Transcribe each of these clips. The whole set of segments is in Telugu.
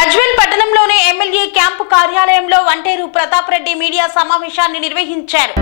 గజ్వెల్ పట్టణంలోని ఎమ్మెల్యే క్యాంపు కార్యాలయంలో వంటేరు ప్రతాప్ రెడ్డి మీడియా సమావేశాన్ని నిర్వహించారు.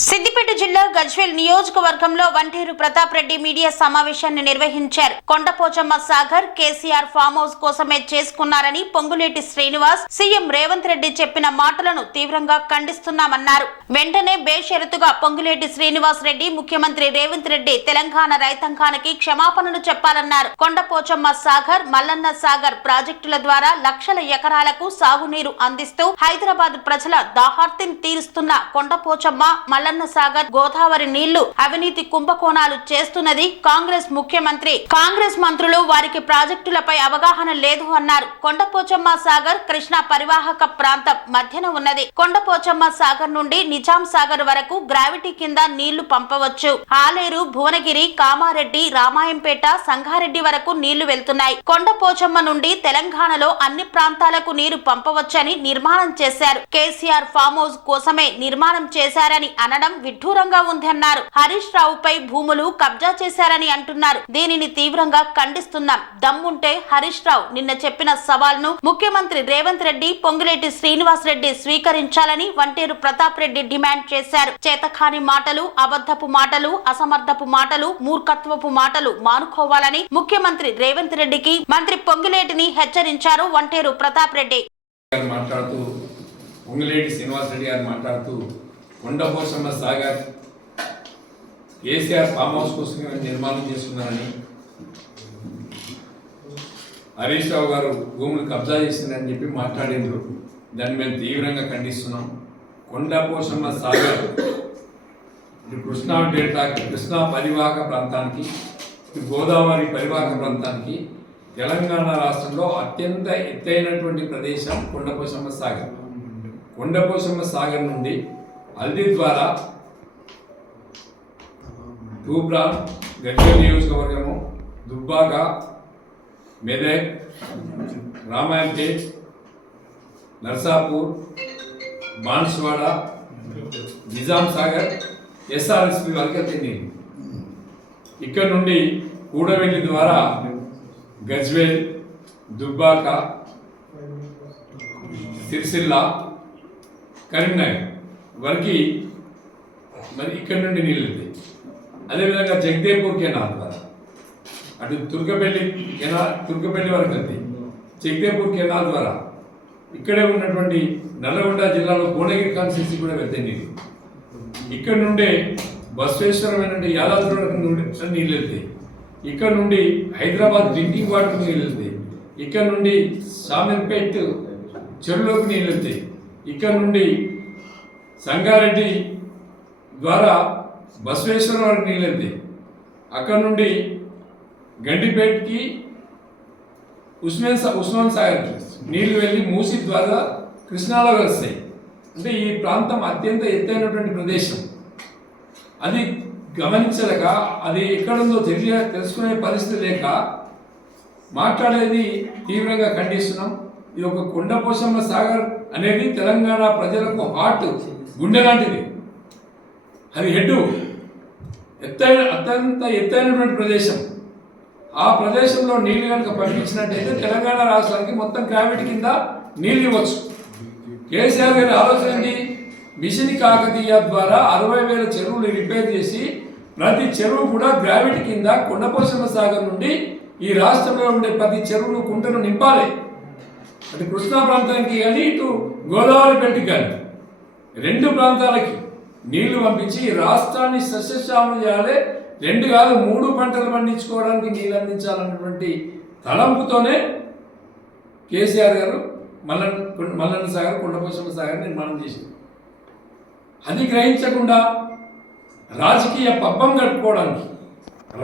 సిద్దిపేట జిల్లా గజ్వేల్ నియోజకవర్గంలో వంటేరు ప్రతాప్ రెడ్డి మీడియా సమావేశాన్ని నిర్వహించారు. కొండపోచమ్మ సాగర్ కేసీఆర్ ఫామ్ హౌస్ కోసమే చేసుకున్నారని పొంగులేటి శ్రీనివాస్ సీఎం రేవంత్ రెడ్డి చెప్పిన మాటలను తీవ్రంగా ఖండిస్తున్నామన్నారు. వెంటనే బేషరతుగా పొంగులేటి శ్రీనివాస్ రెడ్డి ముఖ్యమంత్రి రేవంత్ రెడ్డి తెలంగాణ రైతాంగానికి క్షమాపణలు చెప్పాలన్నారు. కొండపోచమ్మ సాగర్ మల్లన్న సాగర్ ప్రాజెక్టుల ద్వారా లక్షల ఎకరాలకు సాగునీరు అందిస్తూ హైదరాబాద్ ప్రజల దాహార్తిని తీరుస్తున్న కొండపోచమ్మ మల్లన్న సాగర్ గోదావరి నీళ్ళు అవినీతి కుంభకోణాలు చేస్తున్నది కాంగ్రెస్ ముఖ్యమంత్రి. కాంగ్రెస్ మంత్రులు వారికి ప్రాజెక్టులపై అవగాహన లేదు అన్నారు. కొండపోచమ్మ సాగర్ కృష్ణా పరివాహక ప్రాంతం మధ్యన ఉన్నది. కొండపోచమ్మ సాగర్ నుండి నిజాం సాగర్ వరకు గ్రావిటీ కింద నీళ్ళు పంపవచ్చు. ఆలేరు భువనగిరి కామారెడ్డి రామాయంపేట సంగారెడ్డి వరకు నీళ్ళు వెళ్తున్నాయి. కొండపోచమ్మ నుండి తెలంగాణలో అన్ని ప్రాంతాలకు నీరు పంపవచ్చని నిర్మాణం చేశారు. కేసీఆర్ ఫామ్ హౌస్ కోసమే నిర్మాణం చేశారని అనడం విడ్డూరంగా ఉంది అన్నారు హరీష్ రావుపై భూములు కబ్జా చేశారని అంటున్నారు. దీనిని తీవ్రంగా ఖండిస్తున్నాం. దమ్ముంటే హరీష్ రావు నిన్న చెప్పిన సవాల్ను ముఖ్యమంత్రి రేవంత్ రెడ్డి పొంగులేటి శ్రీనివాస్ రెడ్డి స్వీకరించాలని వంటేరు ప్రతాప్ రెడ్డి డిమాండ్ చేశారు. చేతకాని మాటలు అబద్ధపు మాటలు అసమర్థపు మాటలు మూర్ఖత్వపు మాటలు మానుకోవాలని ముఖ్యమంత్రి రేవంత్ రెడ్డికి మంత్రి పొంగులేటిని హెచ్చరించారు వంటేరు ప్రతాప్ రెడ్డి. మాట్లాడుతూ పొంగులేటి శ్రీనివాసరెడ్డి గారు మాట్లాడుతూ కొండపోసమ్మ సాగర్ కేసీఆర్ ఫామ్ హౌస్ కోసం నిర్మాణం చేస్తున్నారని హరీష్ రావు గారు భూములు కబ్జా చేసిందని చెప్పి మాట్లాడిండ్రు దాన్ని మేము తీవ్రంగా ఖండిస్తున్నాం. కొండపోసమ్మ సాగర్ కృష్ణా డేటా కృష్ణా పరివాహక ప్రాంతానికి గోదావరి పరివాహక ప్రాంతానికి తెలంగాణ రాష్ట్రంలో అత్యంత ఎత్తైనటువంటి ప్రదేశం కొండపోసమ్మ సాగర్. కొండపోసమ్మ సాగర్ నుండి హల్దీ ద్వారా తూప్రా గడ్డ నియోజకవర్గము దుబ్బాక మెదక్ రామాయంపేట్ నర్సాపూర్ బాన్స్వాడ నిజాం సాగర్ ఎస్ఆర్ఎస్పి వరకు తింది ఇక్కడ నుండి కూడవెల్లి ద్వారా గజ్వేల్ దుబ్బాక సిరిసిల్ల కరీంనగర్. వరకు మరి ఇక్కడ నుండి నీళ్ళు అదేవిధంగా జగదేపూర్ కెనాల్ ద్వారా అటు తుర్కపల్లి కెనాల్ తుర్కపల్లి వరకు వెళ్తాయి జగదేపూర్ కెనాల్ ద్వారా? ఇక్కడే ఉన్నటువంటి నల్లగొండ జిల్లాలో భువనగిరి కాన్స్టిట్యూన్సీ కూడా వెళ్తాయి నీళ్ళు. ఇక్కడ నుండే బసవేశ్వరమైన యాదాద్రి వరకు నుండి నీళ్ళు వెళ్తాయి ఇక్కడ నుండి హైదరాబాద్ డ్రింకింగ్ వాటర్ నీళ్ళు వెళ్తాయి ఇక్కడ నుండి సామర్పేట్ చెరువులోకి నీళ్ళు వెళ్తాయి ఇక్కడ నుండి సంగారెడ్డి ద్వారా బసవేశ్వరం వరకు అక్కడ నుండి గండిపేటకి ఉస్మాన్ సా ఉస్మాన్ సాగర్కి నీళ్ళు వెళ్ళి మూసి ద్వారా కృష్ణాలో వస్తాయి అంటే ఈ ప్రాంతం అత్యంత ఎత్తైనటువంటి ప్రదేశం. అది గమనించలేక అది ఎక్కడుందో తెలియ తెలుసుకునే పరిస్థితి లేక మాట్లాడేది తీవ్రంగా ఖండిస్తున్నాం. ఇది ఒక కొండపోసమ్మ సాగర్ అనేది తెలంగాణ ప్రజలకు హార్ట్ గుండె లాంటిది. అది హెడ్. ఎత్తైన అత్యంత ఎత్తైనటువంటి ప్రదేశం. ఆ ప్రదేశంలో నీళ్ళు కనుక పంపించినట్టయితే తెలంగాణ రాష్ట్రానికి మొత్తం గ్రావిటీ కింద నీళ్ళు ఇవ్వచ్చు. కేసీఆర్ గారి ఆలోచన ఏంటి? మిషన్ కాకతీయ ద్వారా అరవై వేల చెరువులు రిపేర్ చేసి ప్రతి చెరువు కూడా గ్రావిటీ కింద కొండపోషణ సాగర్ నుండి ఈ రాష్ట్రంలో ఉండే ప్రతి చెరువును కుంటను నింపాలి. అటు కృష్ణా ప్రాంతానికి కానీ ఇటు గోదావరి బెల్ట్కి కానీ. రెండు ప్రాంతాలకి నీళ్ళు పంపించి రాష్ట్రాన్ని సస్యశ్యామం చేయాలి. రెండు కాదు మూడు పంటలు పండించుకోవడానికి నీళ్ళు అందించాలన్నటువంటి తలంపుతోనే కేసీఆర్ గారు మల్లన్ మల్లన్న సాగర్ కొండపోచమ్మ సాగర్ నిర్మాణం చేసింది అది గ్రహించకుండా రాజకీయ పబ్బం కట్టుకోవడానికి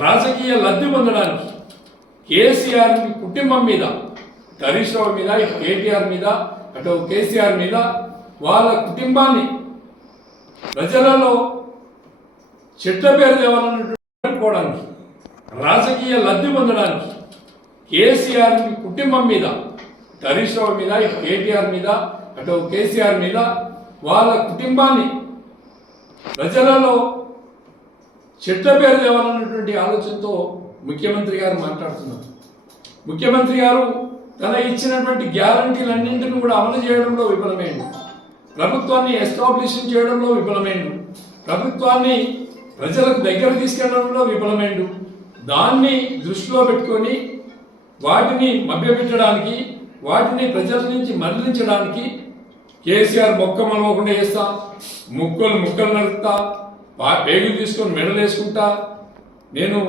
రాజకీయ లబ్ధి పొందడానికి కేసీఆర్ కుటుంబం మీద హరీష్ రావు మీద కేటీఆర్ మీద అటు కేసీఆర్ మీద వాళ్ళ కుటుంబాన్ని ప్రజలలో చెట్ల పేరు తేవాలనుకోవడానికి రాజకీయ లబ్ధి పొందడానికి కేసీఆర్ కుటుంబం మీద హరీష్ రావు మీద కేటీఆర్ మీద అటు కేసీఆర్ మీద వాళ్ళ కుటుంబాన్ని ప్రజలలో చెట్ల పేరు తేవాలన్నటువంటి ఆలోచనతో ముఖ్యమంత్రి గారు మాట్లాడుతున్నారు. ముఖ్యమంత్రి గారు తన ఇచ్చినటువంటి గ్యారంటీలన్నింటినీ కూడా అమలు చేయడంలో విఫలమైంది. ప్రభుత్వాన్ని ఎస్టాబ్లిష్ చేయడంలో విఫలమైండు ప్రభుత్వాన్ని ప్రజలకు దగ్గర తీసుకెళ్ళడంలో విఫలమైండు దాన్ని దృష్టిలో పెట్టుకొని వాటిని మభ్యపెట్టడానికి వాటిని ప్రజల నుంచి మరలించడానికి కేసీఆర్ మొక్క మలవకుండా వేస్తా ముక్కలు ముక్కలు నడుపుతా పేగులు తీసుకొని మెడలు వేసుకుంటా నేను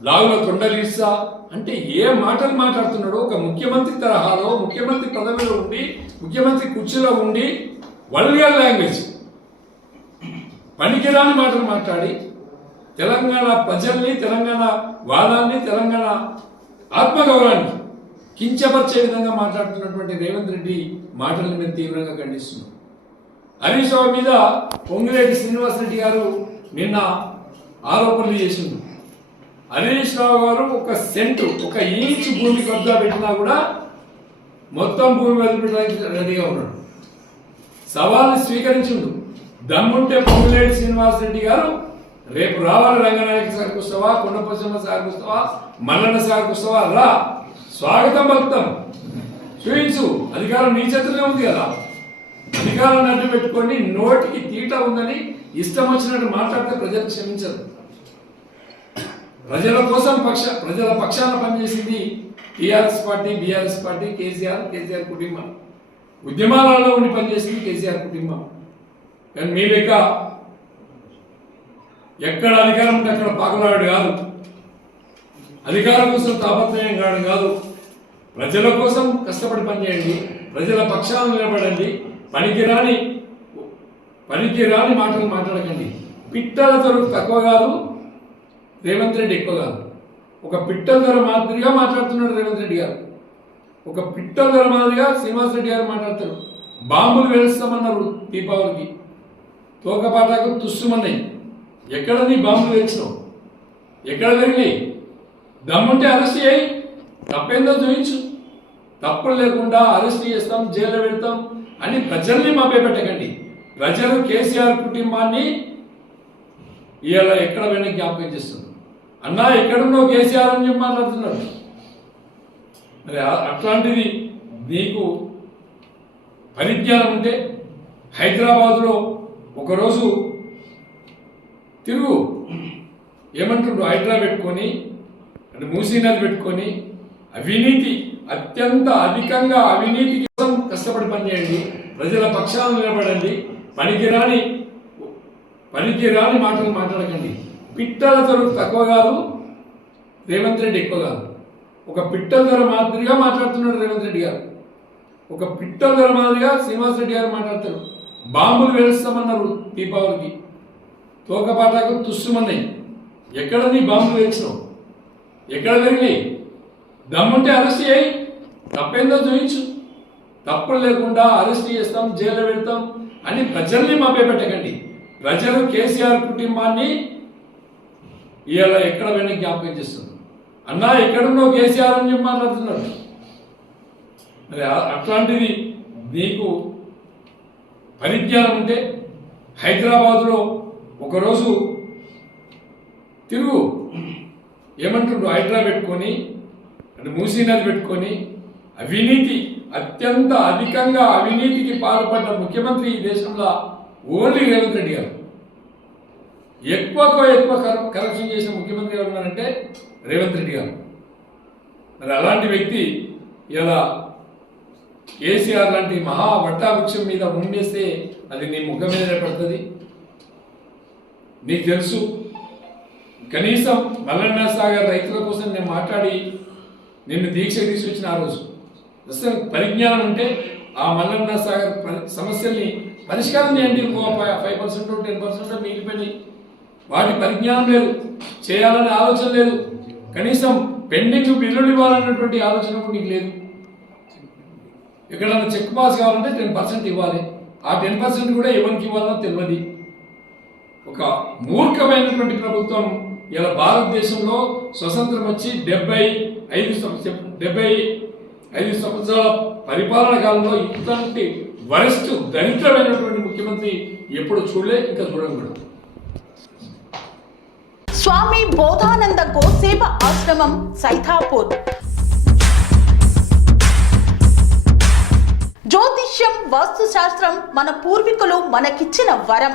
లాగుల తొండలు ఇస్తా అంటే ఏ మాటలు మాట్లాడుతున్నాడో ఒక ముఖ్యమంత్రి తరహాలో ముఖ్యమంత్రి పదవిలో ఉండి ముఖ్యమంత్రి కుర్చీలో ఉండి వల్గర్ లాంగ్వేజ్. పనికిరాని మాటలు మాట్లాడి తెలంగాణ ప్రజల్ని తెలంగాణ వాదాన్ని తెలంగాణ ఆత్మగౌరవాన్ని కించపరిచే విధంగా మాట్లాడుతున్నటువంటి రేవంత్ రెడ్డి మాటలను మేము తీవ్రంగా ఖండిస్తున్నాం. హరీష్ రావు మీద పొంగిరెడ్డి శ్రీనివాసరెడ్డి గారు నిన్న ఆరోపణలు చేసిండు హరీష్ రావు గారు ఒక సెంటు ఒక ఇంచ్ భూమి కబ్జా పెట్టినా కూడా మొత్తం భూమి వదిలిపెట్టడానికి రెడీగా ఉన్నాడు. సవాల్ని స్వీకరించిండు. దమ్ముంటే పొంగులేటి శ్రీనివాసరెడ్డి గారు రేపు రావాలి రంగనాయక సార్కి వస్తావా కొండపచ్చమ్మ సార్కి వస్తావా మల్లన్న సార్కి వస్తావా రా. స్వాగతం భక్తం చూపించు అధికారం నీ చేతిలో ఉంది కదా. అధికారం అడ్డు పెట్టుకొని నోటికి తీట ఉందని ఇష్టం వచ్చినట్టు మాట్లాడితే ప్రజలు క్షమించరు. ప్రజల కోసం పక్ష ప్రజల పక్షాన పనిచేసింది TRS party BRS party KCR KCR కుటుంబం. ఉద్యమాలలో ఉండి పనిచేసింది కేసీఆర్ కుటుంబం. కానీ మీ లెక్క ఎక్కడ అధికారం ఉంటే అక్కడ పాకులాడు కాదు. అధికారం కోసం తాపత్రయం కాడు కాదు. ప్రజల కోసం కష్టపడి పనిచేయండి ప్రజల పక్షాన నిలబడండి పనికిరాని పనికిరాని మాటలు మాట్లాడకండి. పిట్టల తరువు తక్కువ కాదు రేవంత్ రెడ్డి ఎక్కువ కాదు. ఒక పిట్టల ధర మాదిరిగా మాట్లాడుతున్నాడు రేవంత్ రెడ్డి గారు. ఒక పిట్టల ధర మాదిరిగా శ్రీనివాస్ రెడ్డి గారు మాట్లాడతారు. బాంబులు వేలుస్తామన్నారు దీపావళికి. తోకపాటాకు తుస్సుమన్నాయి. ఎక్కడ నీ బాంబులు వేల్చినావు? ఎక్కడ వెళ్ళి దమ్ముంటే అరెస్ట్ చేయి. తప్పేందో చూపించు తప్పులు లేకుండా అరెస్ట్ చేస్తాం జైల్లో పెడతాం అని ప్రజల్ని మభ్యపెట్టకండి ప్రజలు కేసీఆర్ కుటుంబాన్ని ఇవాళ ఎక్కడ వెనక్కి జ్ఞాపకం చేస్తుంది అన్నా ఎక్కడున్నావు? కేసీఆర్ అని చెప్పి మాట్లాడుతున్నాడు. మరి అట్లాంటిది నీకు పరిజ్ఞానం ఉంటే హైదరాబాద్లో ఒకరోజు తిరుగు. ఏమంటుండ్రు? హైడ్రా పెట్టుకొని అంటే మూసీ నది పెట్టుకొని అవినీతి అత్యంత అధికంగా అవినీతి కోసం కష్టపడి పనిచేయండి. ప్రజల పక్షాలను నిలబడండి. పనికిరాని పనికిరాని మాటలు మాట్లాడకండి. పిట్టల ధర తక్కువ కాదు రేవంత్ రెడ్డి ఎక్కువ కాదు. ఒక పిట్టల ధర మాదిరిగా మాట్లాడుతున్నాడు రేవంత్ రెడ్డి గారు. ఒక పిట్టల ధర మాదిరిగా శ్రీనివాస్ రెడ్డి గారు మాట్లాడతారు బాంబులు వేలుస్తామన్నారు దీపావళికి. తోకపాటాకు తుస్సుమన్నాయి. ఎక్కడ నీ బాంబులు వేల్చినావు ఎక్కడ వెళ్ళి దమ్ముంటే అరెస్ట్ చేయి. తప్పేందో చూపించు. తప్పులు లేకుండా అరెస్ట్ చేస్తాం జైల్లో పెడతాం అని ప్రజల్ని మభ్యపెట్టకండి ప్రజలు కేసీఆర్ కుటుంబాన్ని ఇవాళ ఎక్కడ పోయినా జ్ఞాపకం చేస్తుంది అన్నా ఎక్కడున్నో కేసీఆర్ అని చెప్పి మాట్లాడుతున్నాడు మరి అట్లాంటిది నీకు పరిజ్ఞానం ఉంటే హైదరాబాద్లో ఒకరోజు తిరుగు. ఏమంటుండ్రు? హైడ్రా పెట్టుకొని అంటే మూసీ నది పెట్టుకొని అవినీతి అత్యంత అధికంగా అవినీతికి పాల్పడ్డ ముఖ్యమంత్రి ఈ దేశంలో ఓన్లీ రేవంత్ రెడ్డి గారు. ఎక్కువకు ఎక్కువ కరప్షన్ చేసిన ముఖ్యమంత్రి ఎవరు ఉన్నారంటే రేవంత్ రెడ్డి గారు. మరి అలాంటి వ్యక్తి ఇలా కేసీఆర్ లాంటి మహా వృక్షం మీద ఉండేస్తే అది నీ ముఖం మీద పడుతుంది? నీకు తెలుసు కనీసం మల్లన్న సాగర్ రైతుల కోసం నేను మాట్లాడి నిన్ను దీక్ష తీసుకొచ్చిన ఆ రోజు. అసలు పరిజ్ఞానం ఉంటే ఆ మల్లన్న సాగర్ సమస్యల్ని పరిష్కారం చేయండి. ఫైవ్ పర్సెంట్ టెన్ పర్సెంట్ మిగిలిపోయినాయి. వాటి పరిజ్ఞానం లేదు. చేయాలనే ఆలోచన లేదు. కనీసం పెండింగ్ బిల్లులు ఇవ్వాలన్నటువంటి ఆలోచన కూడా నీకు లేదు. ఎక్కడైనా చెక్ పాస్ కావాలంటే టెన్ పర్సెంట్ ఇవ్వాలి. ఆ టెన్ పర్సెంట్ కూడా ఎవరికి ఇవ్వాలో తెలియదు ఒక మూర్ఖమైనటువంటి ప్రభుత్వం ఇలా భారతదేశంలో స్వతంత్రం వచ్చి డెబ్బై ఐదు సం- డెబ్బై ఐదు సంవత్సరాల పరిపాలన కాలంలో ఇట్లాంటి వరస్ట్ దరిద్రమైనటువంటి ముఖ్యమంత్రి ఎప్పుడు చూడలే ఇంకా చూడకూడదు. స్వామి బోధానంద గోసేవ ఆశ్రమం సైథాపూర్ జ్యోతిష్యం వాస్తుశాస్త్రం మన పూర్వీకులు మనకిచ్చిన వరం.